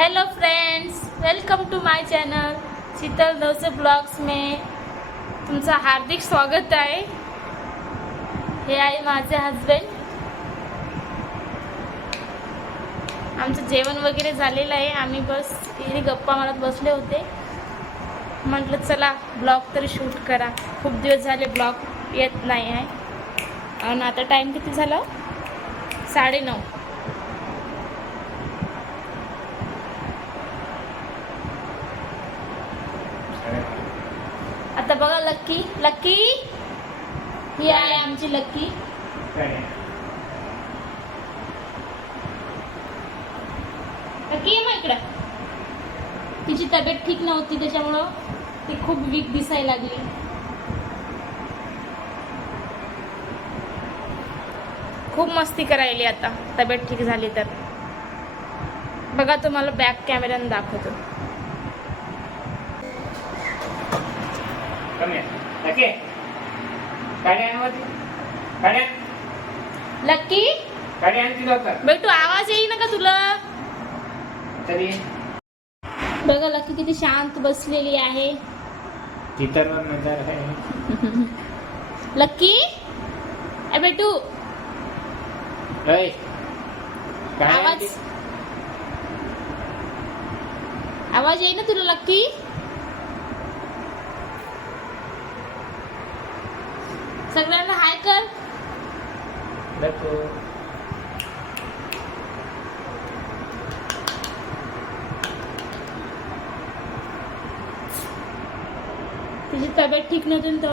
Hello friends, welcome to my channel Sheetal Dause blogs में तुमचं हार्दिक स्वागत आहे। हे आहे माझे हस्बंड। आमचं जेवण वगैरे झालेलं आहे। आम्ही बस घरी गप्पा मारत बसले होते। म्हटलं चला ब्लॉग तरी शूट करा, खूप दिवस झाले ब्लॉग येत नाही आहे। आणि आता टाइम किती झाला? 9:30। आता बघा लक्की लक्की ही आहे आमची लक्की। लक्की ये मग इकडं। तिची तब्येत ठीक नव्हती त्याच्यामुळं ती खूप वीक दिसायला लागली। खूप मस्ती करायली आता तब्येत ठीक झाली तर। बघा तुम्हाला बॅक कॅमेऱ्याने दाखवतो। लक्की बेटू आवाज येई ना का तुला? बघा लक्की किती शांत बसलेली आहे। लक्की ए बेटू आवाज येई ना तुला लक्की? सगळ्यांना हाय कर। तिची तब्येत ठीक नव्हती